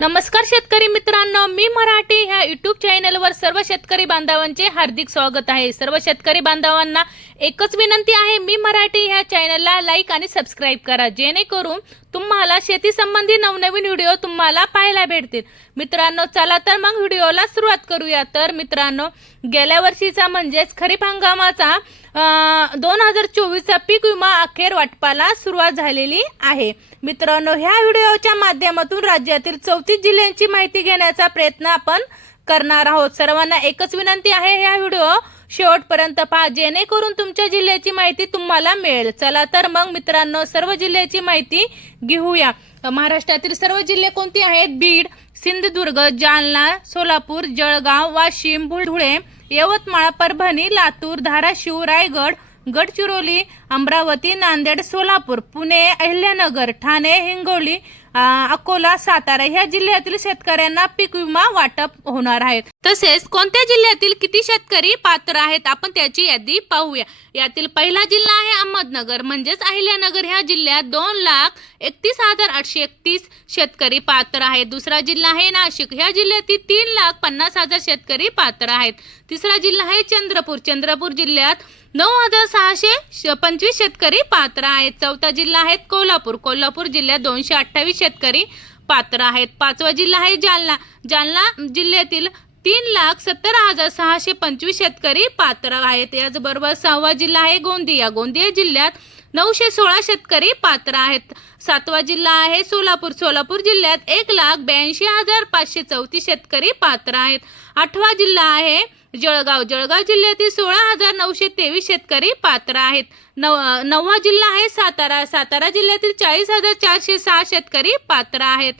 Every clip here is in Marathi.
नमस्कार शेतकरी मित्रांनो मी मराठी. ह्या युट्यूब चॅनलवर सर्व शेतकरी बांधवांचे हार्दिक स्वागत आहे. सर्व शेतकरी बांधवांना एकच विनंती आहे मी मराठी ह्या चॅनलला लाईक आणि सबस्क्राईब करा. जेणेकरून तुम्हाला शेती संबंधी नवनवीन व्हिडिओ तुम्हाला पाहायला भेटतील. मित्रांनो चला तर मग व्हिडिओला सुरुवात करूया. तर मित्रांनो गेल्या वर्षीचा म्हणजेच खरीप हंगामाचा दोन हजार चोवीसचा पीक विमा अखेर वाटपाला सुरुवात झालेली आहे. मित्रांनो ह्या व्हिडिओच्या माध्यमातून राज्यातील चौतीस जिल्ह्यांची माहिती घेण्याचा प्रयत्न आपण करणार आहोत. सर्वांना एकच विनंती आहे ह्या व्हिडिओ शेवटपर्यंत पहा. जेणेकरून तुमच्या जिल्ह्याची माहिती तुम्हाला मिळेल. चला तर मग मित्रांनो सर्व जिल्ह्याची माहिती घेऊया. महाराष्ट्रातील सर्व जिल्हे कोणती आहेत? बीड सिंधुदुर्ग जालना सोलापूर जळगाव वाशिम बुलढुळे यवतमाळ परभणी लातूर धाराशिव रायगड गडचिरोली अमरावती नांदेड सोलापूर पुणे अहिल्यानगर ठाणे हिंगोली अकोला सातारा ह्या जिल्ह्यातील शेतकऱ्यांना पीक विमा वाटप होणार आहे. तसेच कोणत्या जिल्ह्यातील किती शेतकरी पात्र आहेत आपण त्याची यादी पाहूया. यातील पहिला जिल्हा आहे अहमदनगर म्हणजेच अहिल्यानगर ह्या जिल्ह्यात दोन लाख एकतीस हजार आठशे एकतीस शेतकरी पात्र आहेत. दुसरा जिल्हा आहे नाशिक ह्या जिल्ह्यातील तीन लाख पन्नास हजार शेतकरी पात्र आहेत. तिसरा जिल्हा आहे चंद्रपूर चंद्रपूर जिल्ह्यात नऊ हजार सहाशे श- पंचवीस शेतकरी पात्र आहेत. चौथा जिल्हा आहेत कोल्हापूर. कोल्हापूर जिल्ह्यात दोनशे अठ्ठावीस शेतकरी पात्र आहेत. पाचवा जिल्हा आहे जालना. जालना जिल्ह्यातील तीन लाख सत्तर हजार सहाशे पंचवीस शेतकरी पात्र आहेत. याचबरोबर सहावा जिल्हा आहे गोंदिया. गोंदिया जिल्ह्यात नऊशे सोळा शेतकरी पात्र आहेत. सातवा जिल्हा आहे सोलापूर. सोलापूर जिल्ह्यात एक लाख ब्याऐंशी हजार पाचशे चौतीस शेतकरी पात्र आहेत. आठवा जिल्हा आहे जळगाव. जळगाव जिल्ह्यातील सोळा हजार नऊशे तेवीस शेतकरी पात्र आहेत. नव नववा जिल्हा आहे सातारा. सातारा जिल्ह्यातील चाळीस हजार चारशे सहा शेतकरी पात्र आहेत.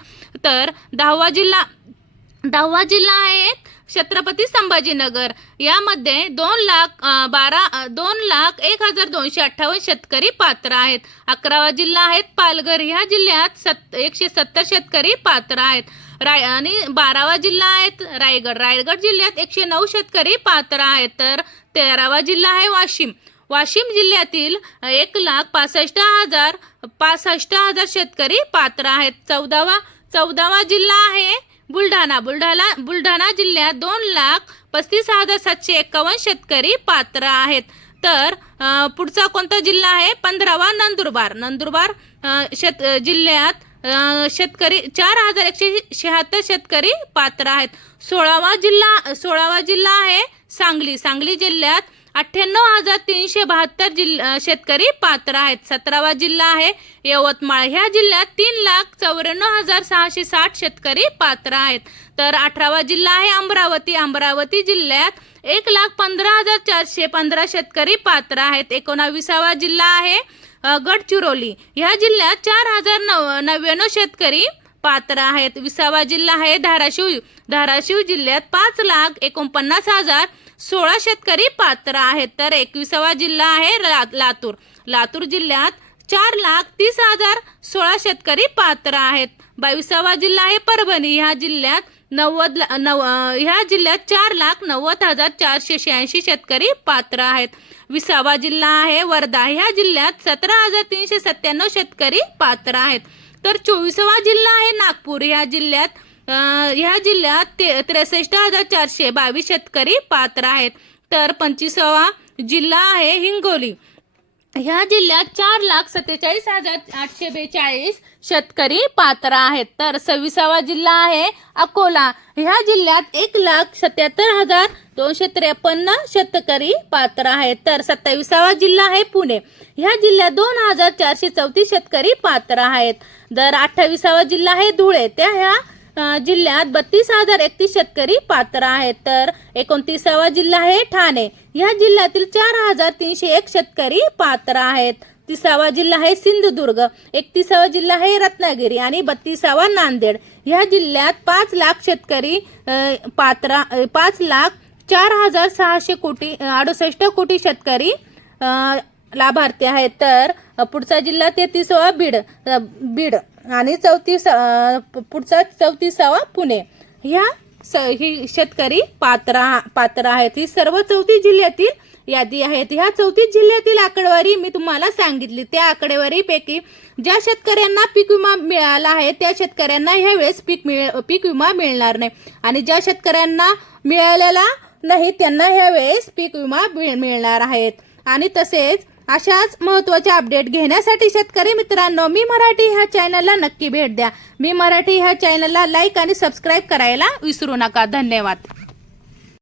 तर दहावा जिल्हा दहावा जिल्हा आहे छत्रपती संभाजीनगर. यामध्ये दोन लाख बारा दोन लाख एक हजार दोनशे अठ्ठावन्न शेतकरी पात्र आहेत. अकरावा जिल्हा आहेत पालघर. ह्या जिल्ह्यात सत एकशे सत्तर शेतकरी पात्र आहेत. राय आणि बारावा जिल्हा आहेत रायगड. रायगड जिल्ह्यात एकशे नऊ शेतकरी पात्र आहेत. तर तेरावा जिल्हा आहे वाशिम. वाशिम जिल्ह्यातील एक लाख पासष्ट हजार पासष्ट हजार शेतकरी पात्र आहेत. चौदावा चौदावा जिल्हा आहे बुलढाणा. बुलढाणा बुलढाणा जिल्ह्यात दोन लाख पस्तीस हजार सातशे एक्कावन्न शेतकरी पात्र आहेत. तर पुढचा कोणता जिल्हा आहे? पंधरावा नंदुरबार. नंदुरबार शेत जिल्ह्यात शेतकरी चार हजार एकशे शहात्तर शेतकरी पात्र आहेत. सोळावा जिल्हा सोळावा जिल्हा आहे सांगली. सांगली जिल्ह्यात अठ्ठ्याण्णव हजार तीनशे बहात्तर जिल्हा शेतकरी पात्र आहेत. सतरावा जिल्हा आहे यवतमाळ. ह्या जिल्ह्यात तीन लाख चौऱ्याण्णव हजार सहाशे साठ शेतकरी पात्र आहेत. तर अठरावा जिल्हा आहे अमरावती. अमरावती जिल्ह्यात एक लाख पंधरा हजार चारशे पंधरा शेतकरी पात्र आहेत. एकोणाविसावा जिल्हा आहे गडचिरोली. ह्या जिल्ह्यात चार हजार नव नव्याण्णव शेतकरी पात्र आहेत. विसावा जिल्हा आहे धाराशिव. धाराशिव जिल्ह्यात पाच लाख एकोणपन्नास हजार सोळा शेतकरी पात्र आहेत. तर एकविसावा जिल्हा आहे ला- लातूर. लातूर जिल्ह्यात चार लाख तीस हजार सोळा शेतकरी पात्र आहेत. बावीसावा जिल्हा आहे परभणी. ह्या जिल्ह्यात नव्वद ला- नव ह्या जिल्ह्यात चार लाख नव्वद हजार चारशे शहाऐंशी शेतकरी पात्र आहेत. विसावा जिल्हा आहे वर्धा. ह्या जिल्ह्यात सतरा हजार तीनशे सत्त्याण्णव शेतकरी पात्र आहेत. तर चोवीसावा जिल्हा आहे नागपूर. ह्या जिल्ह्यात ह्या जिल्ह्यात ते त्रेसष्ट हजार चारशे बावीस शेतकरी पात्र आहेत. तर पंचवीसावा जिल्हा आहे हिंगोली. ह्या जिल्ह्यात चार लाख सत्तेचाळीस हजार आठशे बेचाळीस शेतकरी पात्र आहेत. तर सव्वीसावा जिल्हा आहे अकोला. ह्या जिल्ह्यात एक लाख सत्याहत्तर हजार दोनशे त्रेपन्न शेतकरी पात्र आहेत. तर सत्तावीसावा जिल्हा आहे पुणे. ह्या जिल्ह्यात दोन हजार चारशे चौतीस शेतकरी पात्र आहेत. तर अठ्ठावीसावा जिल्हा आहे धुळे. त्या ह्या जिल्ह्यात बत्तीस हजार एकतीस शेतकरी पात्र आहेत. तर एकोणतीसावा जिल्हा आहे ठाणे. या जिल्ह्यातील चार हजार तीनशे एक शेतकरी पात्र आहेत. तिसावा जिल्हा आहे सिंधुदुर्ग. एकतीसावा जिल्हा आहे रत्नागिरी आणि बत्तीसावा नांदेड. ह्या जिल्ह्यात पाच लाख शेतकरी पात्र पाच लाख चार हजार सहाशे कोटी अडुसष्ट कोटी शेतकरी लाभार्थी आहेत तर पुढचा जिल्हा तेहतीसावा बीड बीड आणि चौतीस पुढचा चौतीसावा पुणे. ह्या स ही शेतकरी पात्र पात्र आहेत. ही सर्व चौतीस जिल्ह्यातील यादी आहेत. ह्या चौतीस जिल्ह्यातील आकडेवारी मी तुम्हाला सांगितली. त्या आकडेवारीपैकी ज्या शेतकऱ्यांना पीक विमा मिळाला आहे त्या शेतकऱ्यांना ह्या वेळेस पीक मिळ पीक विमा मिळणार नाही. आणि ज्या शेतकऱ्यांना मिळालेला नाही त्यांना ह्या वेळेस पीक विमा मिळ- मिळणार आहेत. आणि तसेच अशाच महत्त्वाचे अपडेट घेण्यासाठी शेतकरी मित्रांनो मी मराठी ह्या चॅनलला नक्की भेट द्या. मी मराठी ह्या चॅनलला लाईक आणि सबस्क्राईब करायला विसरू नका. धन्यवाद.